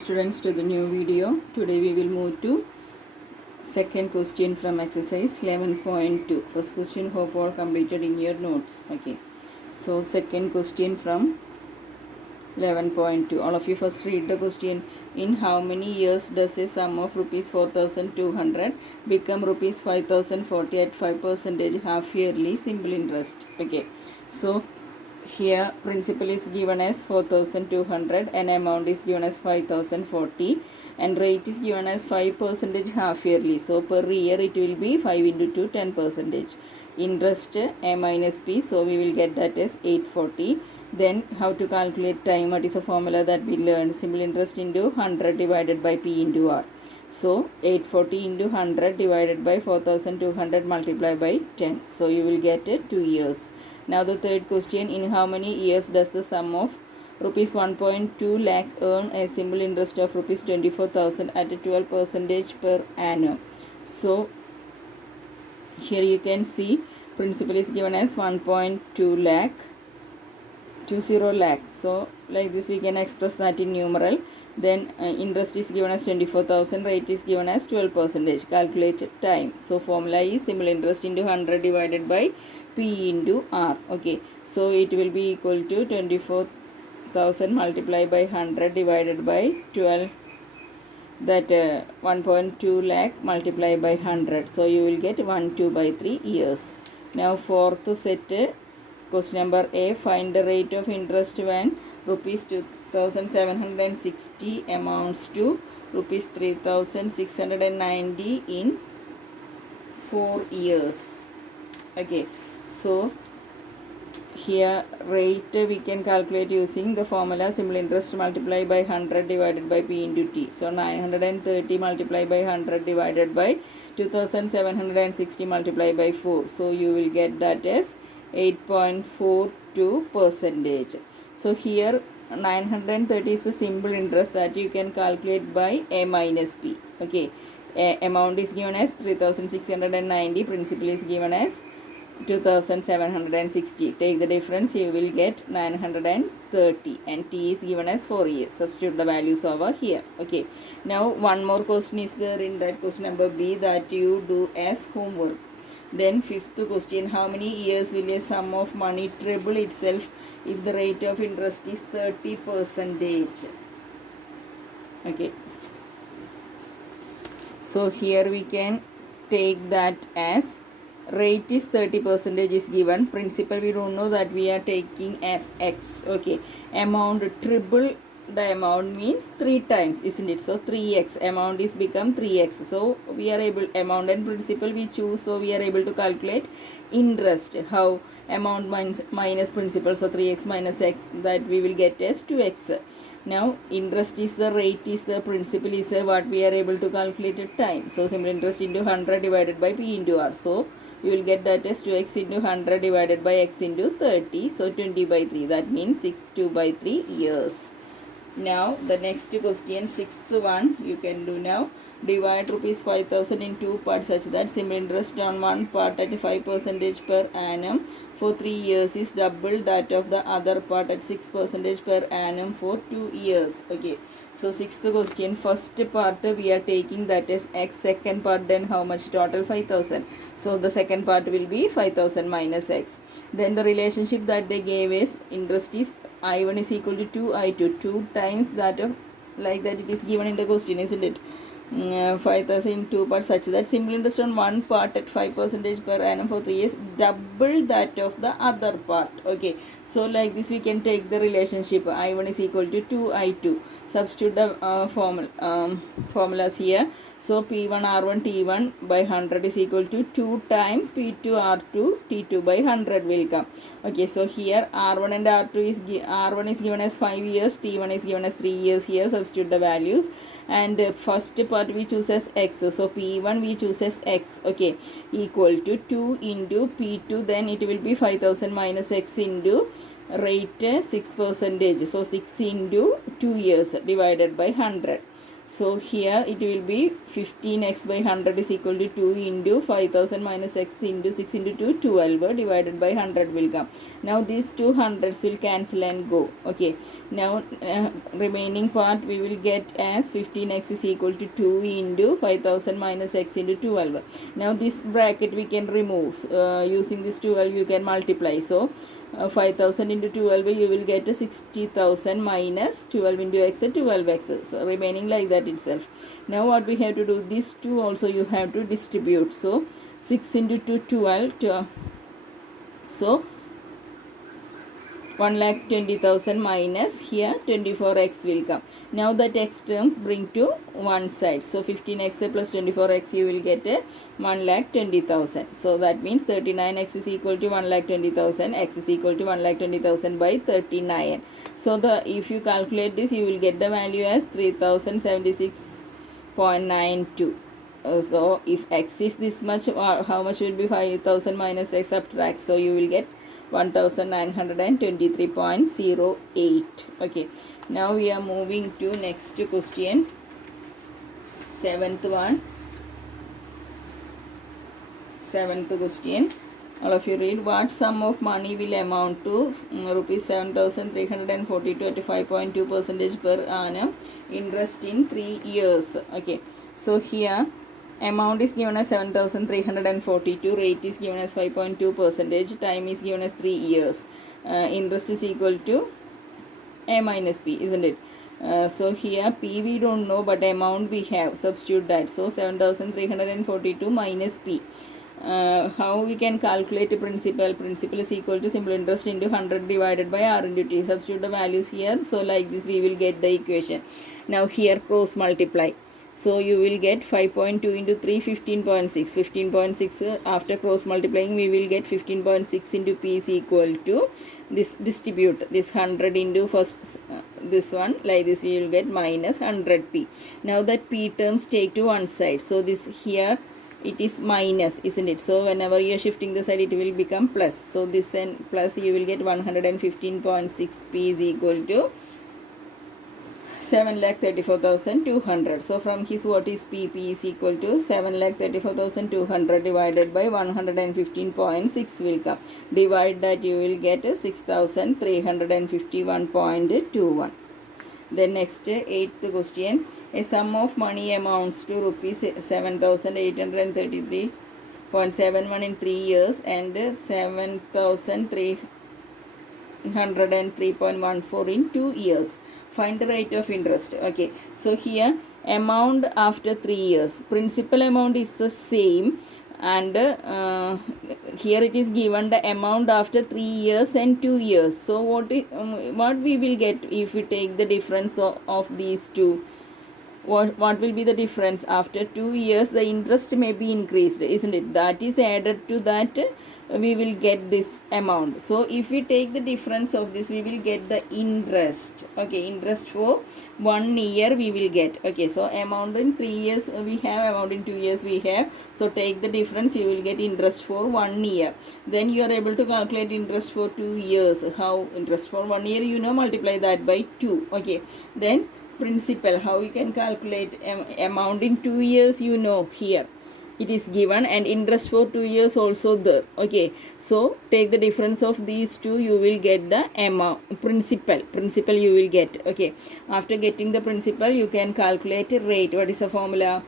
Students, to the new video. Today we will move to second question from exercise 11.2. First question, hope all completed in your notes. Okay, so second question from 11.2. All of you first read the question. In how many years does a sum of rupees 4,200 become rupees 5,040 at 5% half yearly simple interest? Okay, so here principal is given as 4,200 and amount is given as 5,040 and rate is given as 5% half yearly. So per year it will be 5 into 2 10%. Interest a minus p, so we will get that as 840. Then how to calculate time? What is a formula that we learned? Simple interest into 100 divided by p into r. So 840 into 100 divided by 4,200 multiplied by 10. So you will get 2 years. Now the third question, in how many years does the sum of rupees 1.2 lakh earn a simple interest of rupees 24,000 at 12% per annum? So here you can see principal is given as 1.2 lakh 20 lakh. So like this we can express that in numeral. Then interest is given as 24,000, rate is given as 12%. Calculate time. So formula is simple interest into 100 divided by p into r. Okay, so it will be equal to 24,000 multiplied by 100 divided by 12, that 1.2 lakh multiplied by 100. So you will get 1 by 3 years. Now fourth set, question number A, find the rate of interest when rupees 2,760 amounts to rupees 3,690 in 4 years. Okay, so here rate we can calculate using the formula simple interest multiplied by 100 divided by p into t. So 930 multiplied by 100 divided by 2,760 multiplied by 4. So you will get that as 8.42%. So here 930 is a simple interest that you can calculate by a minus p. Okay, amount is given as 3,690, principal is given as 2,760. Take the difference, you will get 930 and t is given as 4 years. Substitute the values over here. Okay, now one more question is there in that question number B that you do as homework. Then fifth question, how many years will a sum of money treble itself if the rate of interest is 30%? Okay, so here we can take that as rate is 30% is given, principal we don't know, that we are taking as x. Okay, amount triple the amount means 3 times, isn't it? So 3x, amount is become 3x. So we are able, amount and principal we choose, so we are able to calculate interest. How? Amount minus principal, so 3x minus x, that we will get as 2x. Now interest is the, rate is the, principal is the, what we are able to calculate at time. So simple interest into 100 divided by p into r. So you will get that as 2x into 100 divided by x into 30. So 20 by 3, that means 62 by 3 years. Now the next question, sixth one, you can do now. Divide rupees 5,000 in 2 parts such that simple interest on one part at 5% per annum for 3 years is double that of the other part at 6% per annum for 2 years. Okay, so sixth question, first part we are taking that is x, second part then how much? Total 5,000. So the second part will be 5,000 minus x. Then the relationship that they gave is interest is I1 is equal to 2I2, 2 times that of, like that it is given in the question, isn't it? 5,000 in 2 parts such that simple interest on one part at 5% per annum for 3 years double that of the other part. Okay, so like this we can take the relationship I1 is equal to 2I2. Substitute the formulas here. So P1 R1 T1 by 100 is equal to 2 times P2 R2 T2 by 100 will come. Okay, so here R1 and R2 is R1 is given as 5 years, T1 is given as 3 years. Here substitute the values, and first part we choose as x. So P1 we choose as x. Okay, equal to 2 into P2, then it will be 5,000 minus x into rate 6%. So 6 into 2 years divided by 100. So here it will be 15x by 100 is equal to 2 into 5000 minus x into 6 into 2, 12 divided by 100 will come. Now these 200s will cancel and go. Okay. Now remaining part we will get as 15x is equal to 2 into 5000 minus x into 12. Now this bracket we can remove. Using this 12 you can multiply. So 5000 into 12 you will get 60,000 minus 12 into x 12x, so remaining like that itself. Now what we have to do, this 2 also you have to distribute. So 6 into 2 12, so 1,20,000 minus here 24x will come. Now that x terms bring to one side. So 15x plus 24x you will get 1,20,000. So that means 39x is equal to 1,20,000. X is equal to 1,20,000 by 39. So if you calculate this you will get the value as 3,076.92. So if x is this much, how much will be 5,000 minus x, subtract. So you will get 1923.08. Okay, now we are moving to next question, seventh question. All of you read. What sum of money will amount to rupees 7,342 at 5.2% per annum interest in 3 years? Okay, so here amount is given as 7,342, rate is given as 5.2%, time is given as 3 years, interest is equal to a minus p, isn't it? So here p we don't know, but amount we have, substitute that. So 7,342 minus p. How we can calculate principal? Principal is equal to simple interest into 100 divided by r into t. Substitute the values here. So like this we will get the equation. Now here cross multiply. So you will get 5.2 into 3, 15.6. 15.6 after cross multiplying we will get 15.6 into p is equal to this, distribute this 100 into first this one, like this we will get minus 100p. Now that p terms take to one side. So this here it is minus, isn't it? So whenever you are shifting the side it will become plus. So this and plus you will get 115.6p is equal to 7,34,200. So from his what is p? P is equal to 7,34,200 divided by 115.6 will come. Divide that you will get 6,351.21. Then next, eighth question. A sum of money amounts to rupees 7,833.71 in 3 years and 7,303.14 in 2 years. Find the rate of interest. Okay, so here amount after 3 years, principal amount is the same, and here it is given the amount after 3 years and 2 years. So what we will get if we take the difference of these two? What will be the difference? After 2 years the interest may be increased, isn't it? That is added to that we will get this amount. So if we take the difference of this we will get the interest. Okay, interest for 1 year we will get. Okay, so amount in 3 years we have, amount in 2 years we have. So take the difference, you will get interest for 1 year. Then you are able to calculate interest for 2 years. How? Interest for 1 year, you know, multiply that by 2. Okay, then principal, how you can calculate amount in 2 years, you know, here it is given, and interest for 2 years also there. Okay, so take the difference of these two, you will get the amount, principal you will get. Okay, after getting the principal you can calculate rate. What is the formula?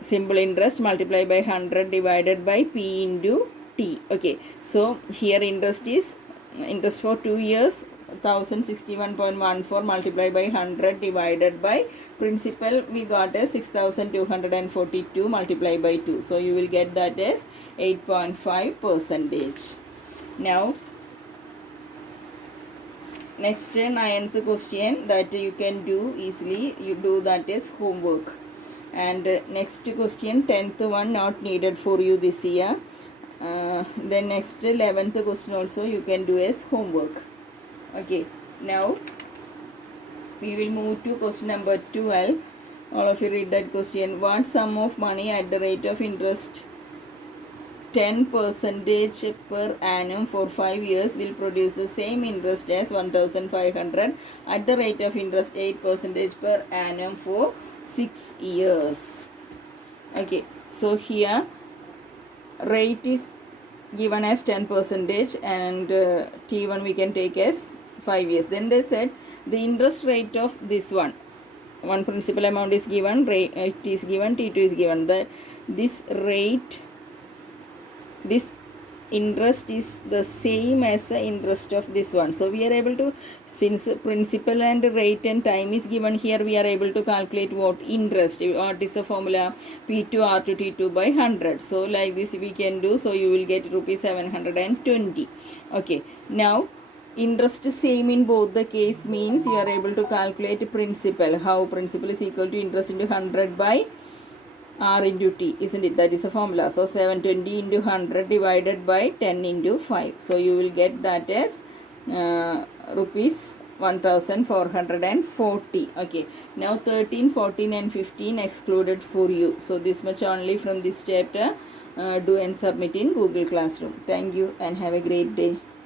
Simple interest multiplied by 100 divided by p into t. Okay, so here interest is interest for 2 years 1,061.14 multiplied by 100 divided by principal we got as 6,242 multiplied by 2. So you will get that as 8.5%. Now next, ninth question that you can do easily, you do that as homework. And next question, 10th one not needed for you this year. Then next 11th question also you can do as homework. Okay, now we will move to question number 12. All of you read that question. What sum of money at the rate of interest 10% per annum for 5 years will produce the same interest as 1,500 at the rate of interest 8% per annum for 6 years. Okay, so here rate is given as 10 percentage and T1 we can take as 5 years. Then they said the interest rate of this one principal amount is given, rate it is given, T2 is given. This rate, this interest is the same as the interest of this one. So we are able to, since principal and rate and time is given here, we are able to calculate what interest. What is the formula? P2 R to T2 by 100. So like this we can do. So you will get rupees 720. Okay, now interest same in both the case means you are able to calculate principal. How? Principal is equal to interest into 100 by R into T, isn't it? That is a formula. So 720 into 100 divided by 10 into 5. So you will get that as rupees 1440. Okay, now 13, 14 and 15 excluded for you. So this much only from this chapter. Do and submit in Google Classroom. Thank you and have a great day.